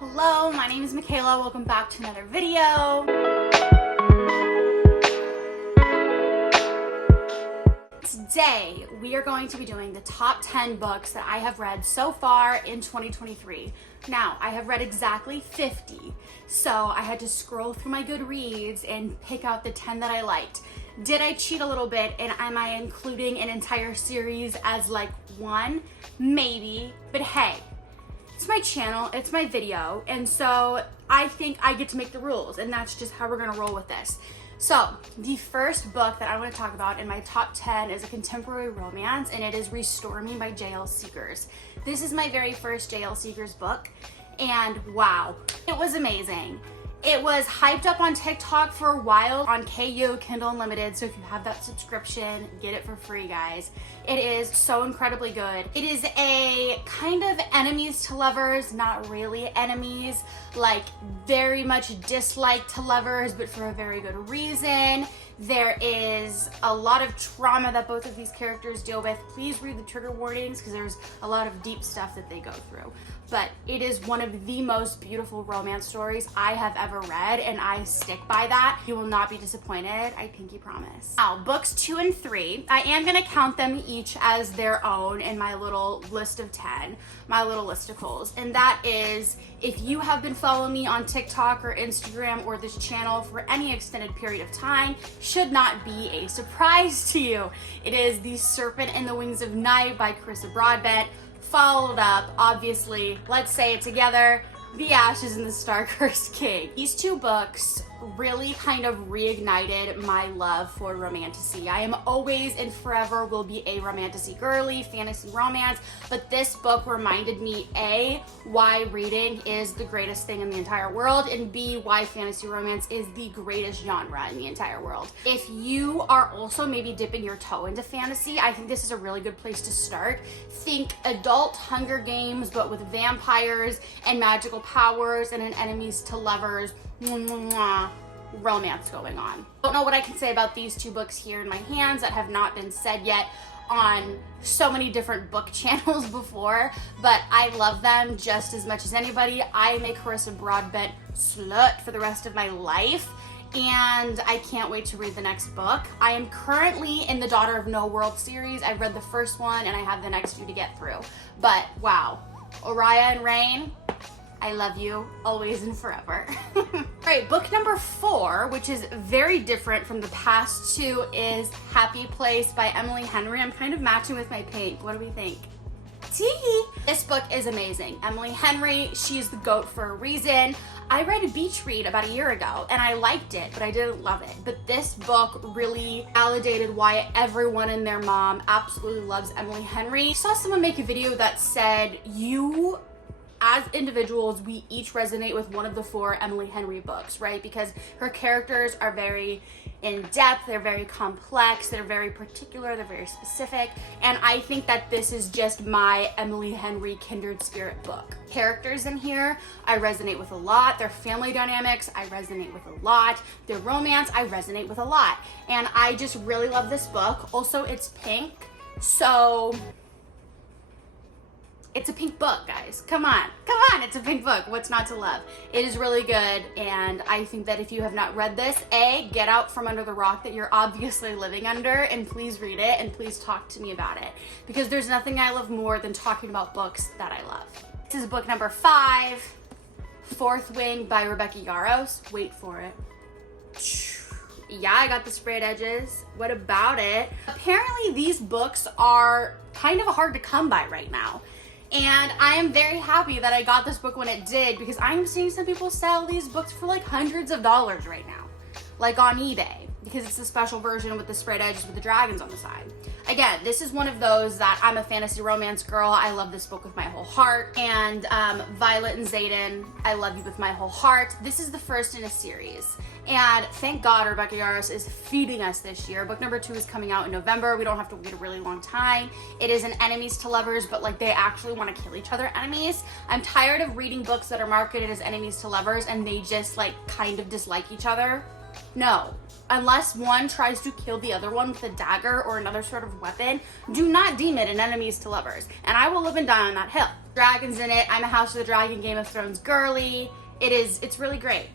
Hello, my name is Michaela. Welcome back to another video. Today, we are going to be doing the top 10 books that I have read so far in 2023. Now, I have read exactly 50, so I had to scroll through my Goodreads and pick out the 10 that I liked. Did I cheat a little bit, and am I including an entire series as like one? Maybe, but hey, it's my channel, it's my video, and so I think I get to make the rules, and that's just how we're gonna roll with this. So, the first book that I want to talk about in my top 10 is a contemporary romance, and it is Restore Me by J.L. Seekers. This is my very first J.L. Seekers book, and wow, it was amazing. It was hyped up on TikTok for a while on KU, Kindle Unlimited, so if you have that subscription, get it for free, guys. It is so incredibly good. It is a kind of enemies to lovers, not really enemies, like very much dislike to lovers, but for a very good reason. There is a lot of trauma that both of these characters deal with. Please read the trigger warnings because there's a lot of deep stuff that they go through. But it is one of the most beautiful romance stories I have ever read, and I stick by that. You will not be disappointed, I pinky promise. Now, books 2 and 3, I am gonna count them each as their own in my little list of 10, my little listicles. And that is, if you have been following me on TikTok or Instagram or this channel for any extended period of time, should not be a surprise to you. It is The Serpent and the Wings of Night by Carissa Broadbent, followed up, obviously, let's say it together, The Ashes and the Star-Cursed King. These two books really kind of reignited my love for romantasy. I am always and forever will be a romantasy girly, fantasy romance, but this book reminded me, A, why reading is the greatest thing in the entire world, and B, why fantasy romance is the greatest genre in the entire world. If you are also maybe dipping your toe into fantasy, I think this is a really good place to start. Think adult Hunger Games, but with vampires and magical powers and an enemies to lovers romance going on. Don't know what I can say about these two books here in my hands that have not been said yet on so many different book channels before, but I love them just as much as anybody. I am a Carissa Broadbent slut for the rest of my life, and I can't wait to read the next book. I am currently in the Daughter of No World series. I've read the first one and I have the next few to get through, but wow, Oriah and Rain, I love you, always and forever. All right, book number 4, which is very different from the past two, is Happy Place by Emily Henry. I'm kind of matching with my pink. What do we think? Tee! This book is amazing. Emily Henry, she's the GOAT for a reason. I read a beach read about a year ago and I liked it, but I didn't love it. But this book really validated why everyone and their mom absolutely loves Emily Henry. I saw someone make a video that said, as individuals, we each resonate with one of the 4 Emily Henry books, right? Because her characters are very in-depth, they're very complex, they're very particular, they're very specific, and I think that this is just my Emily Henry kindred spirit book. Characters in here, I resonate with a lot. Their family dynamics, I resonate with a lot. Their romance, I resonate with a lot. And I just really love this book. Also, it's pink, so it's a pink book, guys. Come on, it's a pink book. What's not to love? It is really good, and I think that if you have not read this, A, get out from under the rock that you're obviously living under, and please read it, and please talk to me about it, because there's nothing I love more than talking about books that I love. This is book number 5, Fourth Wing by Rebecca Yarros. Wait for it. Yeah, I got the sprayed edges. What about it? Apparently, these books are kind of hard to come by right now. And I am very happy that I got this book when it did, because I'm seeing some people sell these books for like hundreds of dollars right now, like on eBay, because it's the special version with the sprayed edges with the dragons on the side. Again, this is one of those that I'm a fantasy romance girl. I love this book with my whole heart. And Violet and Xaden, I love you with my whole heart. This is the first in a series. And thank God Rebecca Yarros is feeding us this year. Book number 2 is coming out in November. We don't have to wait a really long time. It is an enemies to lovers, but like they actually want to kill each other enemies. I'm tired of reading books that are marketed as enemies to lovers and they just like kind of dislike each other. No, unless one tries to kill the other one with a dagger or another sort of weapon, do not deem it an enemies to lovers. And I will live and die on that hill. Dragons in it. I'm a House of the Dragon, Game of Thrones girly. It's really great.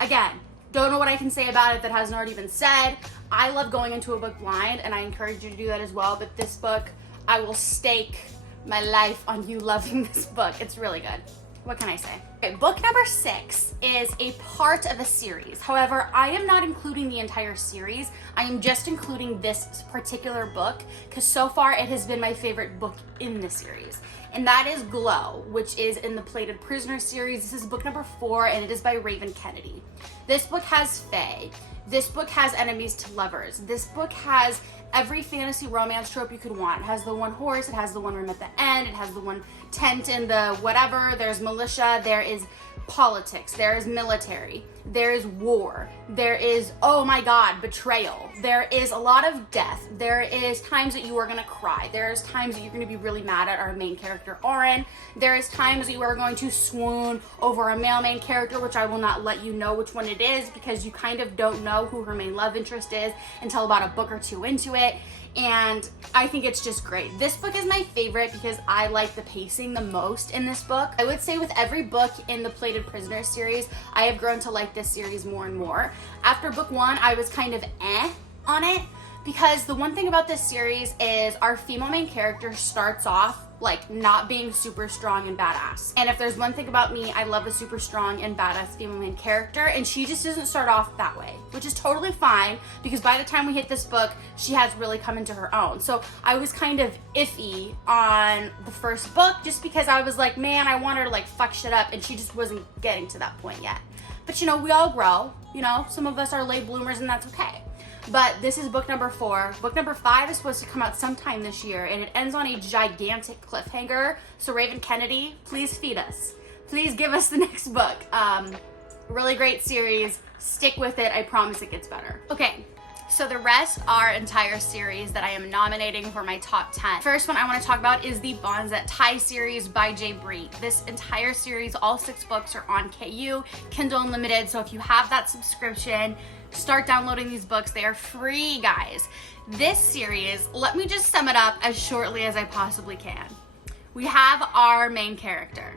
Again, don't know what I can say about it that hasn't already been said. I love going into a book blind, and I encourage you to do that as well. But this book, I will stake my life on you loving this book. It's really good. What can I say? Okay, book number 6 is a part of a series. However, I am not including the entire series. I am just including this particular book because so far it has been my favorite book in the series. And that is Glow, which is in the Plated Prisoner series. This is book number 4, and it is by Raven Kennedy. This book has fae. This book has enemies to lovers. This book has every fantasy romance trope you could want. It has the one horse, it has the one room at the end, it has the one tent in the whatever, there's militia, there is politics, there is military, there is war, there is, oh my god, betrayal, there is a lot of death, there is times that you are going to cry, there's times that you're going to be really mad at our main character Oren, there is times that you are going to swoon over a male main character, which I will not let you know which one it is because you kind of don't know who her main love interest is until about a book or two into it. And I think it's just great. This book is my favorite because I like the pacing the most in this book. I would say with every book in the Plated Prisoner series, I have grown to like this series more and more. After book 1, I was kind of on it because the one thing about this series is our female main character starts off like not being super strong and badass. And if there's one thing about me, I love a super strong and badass female main character, and she just doesn't start off that way, which is totally fine because by the time we hit this book, she has really come into her own. So I was kind of iffy on the first book just because I was like, man, I want her to like fuck shit up, and she just wasn't getting to that point yet. But you know, we all grow, you know, some of us are late bloomers and that's okay. But this is book number 4. Book number 5 is supposed to come out sometime this year, and it ends on a gigantic cliffhanger. So Raven Kennedy, please feed us. Please give us the next book. Really great series. Stick with it. I promise it gets better. Okay, so the rest are entire series that I am nominating for my top 10. First one I want to talk about is the Bonset Thai series by Jay Bree. This entire series, all 6 books are on KU, Kindle Unlimited. So if you have that subscription, start downloading these books. They are free, guys. This series, let me just sum it up as shortly as I possibly can. We have our main character.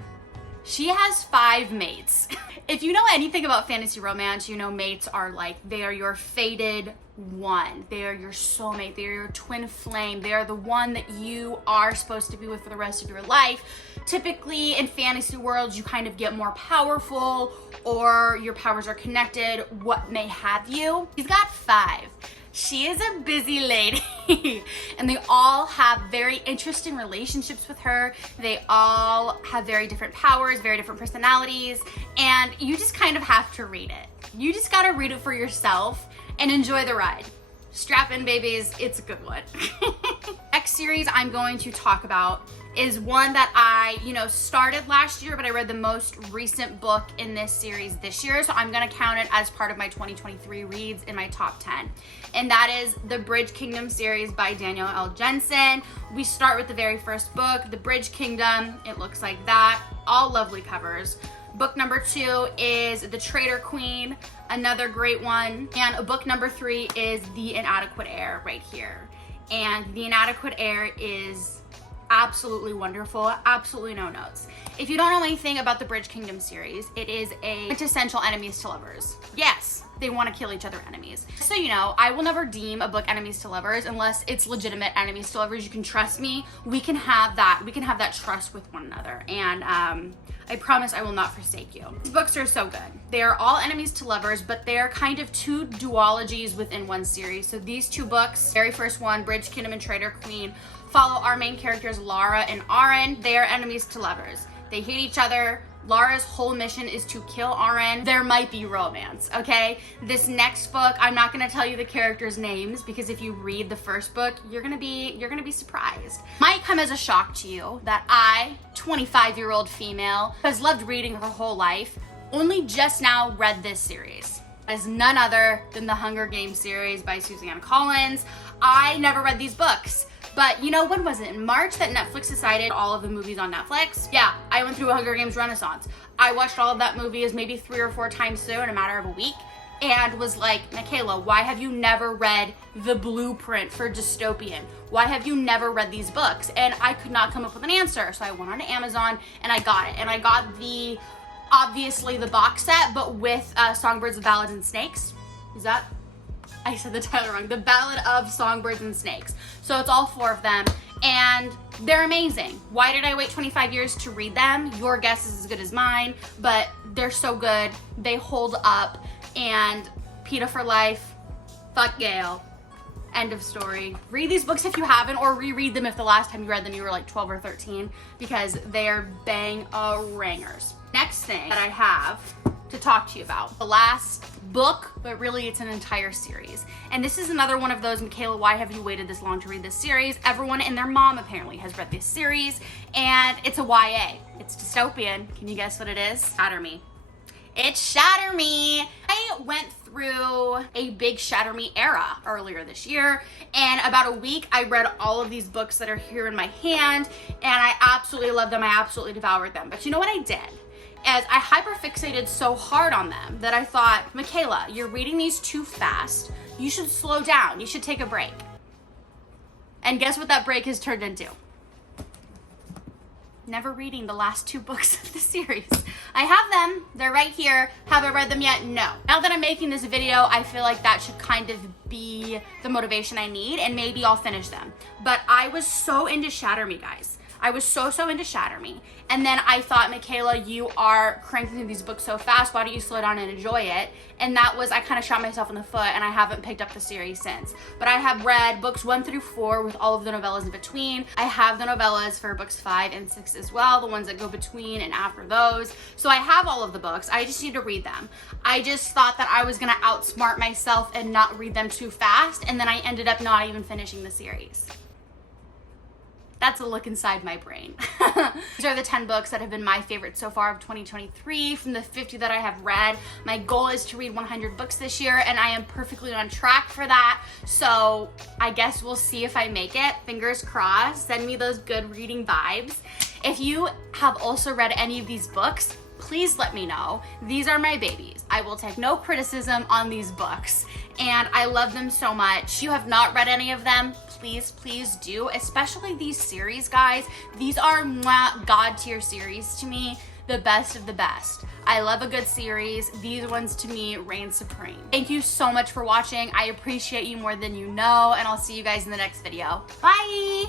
She has 5 mates. If you know anything about fantasy romance, you know mates are like, they are your fated one. They are your soulmate. They are your twin flame. They are the one that you are supposed to be with for the rest of your life. Typically in fantasy worlds, you kind of get more powerful or your powers are connected, what may have you. She's got 5. She is a busy lady and they all have very interesting relationships with her. They all have very different powers, very different personalities, and you just kind of have to read it. You just gotta read it for yourself and enjoy the ride. Strap in, babies, it's a good one. Next series I'm going to talk about is one that I, started last year, but I read the most recent book in this series this year, so I'm gonna count it as part of my 2023 reads in my top 10. And that is the Bridge Kingdom series by Danielle L. Jensen. We start with the very first book, The Bridge Kingdom. It looks like that, all lovely covers. Book number 2 is The Traitor Queen, another great one. And book number 3 is The Inadequate Heir right here. And The Inadequate Heir is absolutely wonderful, absolutely no notes. If you don't know anything about the Bridge Kingdom series, it is a quintessential enemies to lovers. Yes, they want to kill each other enemies. So I will never deem a book enemies to lovers unless it's legitimate enemies to lovers. You can trust me. We can have that trust with one another. And I promise I will not forsake you. These books are so good. They are all enemies to lovers, but they are kind of 2 duologies within one series. So these 2 books, very first one, Bridge Kingdom and Traitor Queen, follow our main characters Lara and Aren. They are enemies to lovers. They hate each other. Lara's whole mission is to kill Aren. There might be romance, okay? This next book, I'm not gonna tell you the characters' names because if you read the first book, you're gonna be surprised. Might come as a shock to you that I, 25-year-old female, has loved reading her whole life, only just now read this series. As none other than the Hunger Games series by Suzanne Collins. I never read these books. But when was it? In March that Netflix decided all of the movies on Netflix? Yeah, I went through a Hunger Games renaissance. I watched all of that movies maybe 3 or 4 times through in a matter of a week. and was like, Michaela, why have you never read The Blueprint for Dystopian? Why have you never read these books? And I could not come up with an answer. So I went on to Amazon and I got it. And I got obviously the box set, but with Songbirds, the Ballads, and Snakes. I said the title wrong. The Ballad of Songbirds and Snakes. So it's all 4 of them. And they're amazing. Why did I wait 25 years to read them? Your guess is as good as mine, but they're so good. They hold up. And PETA for life. Fuck Gail. End of story. Read these books if you haven't, or reread them if the last time you read them you were like 12 or 13, because they are bang-a-rangers. Next thing that I have to talk to you about, the last book, but really it's an entire series. And this is another one of those, Michaela, why have you waited this long to read this series? Everyone and their mom apparently has read this series, and it's a YA. It's dystopian. Can you guess what it is? Shatter Me. It's Shatter Me. I went through a big Shatter Me era earlier this year, and about a week I read all of these books that are here in my hand, and I absolutely loved them. I absolutely devoured them. But you know what I did? As I hyperfixated so hard on them that I thought, Michaela, you're reading these too fast. You should slow down. You should take a break. And guess what that break has turned into? Never reading the last 2 books of the series. I have them. They're right here. Have I read them yet? No. Now that I'm making this video, I feel like that should kind of be the motivation I need, and maybe I'll finish them. But I was so into Shatter Me, guys. I was so into Shatter Me. And then I thought, Michaela, you are cranking through these books so fast. Why don't you slow down and enjoy it? And that was, I kind of shot myself in the foot, and I haven't picked up the series since. But I have read books 1 through 4 with all of the novellas in between. I have the novellas for books 5 and 6 as well, the ones that go between and after those. So I have all of the books. I just need to read them. I just thought that I was gonna outsmart myself and not read them too fast, and then I ended up not even finishing the series. That's a look inside my brain. These are the 10 books that have been my favorite so far of 2023 from the 50 that I have read. My goal is to read 100 books this year, and I am perfectly on track for that. So I guess we'll see if I make it. Fingers crossed. Send me those good reading vibes. If you have also read any of these books, please let me know. These are my babies. I will take no criticism on these books, and I love them so much. If you have not read any of them, please do, especially these series, guys. These are God tier series to me, the best of the best. I love a good series. These ones to me reign supreme. Thank you so much for watching. I appreciate you more than you know, and I'll see you guys in the next video. Bye!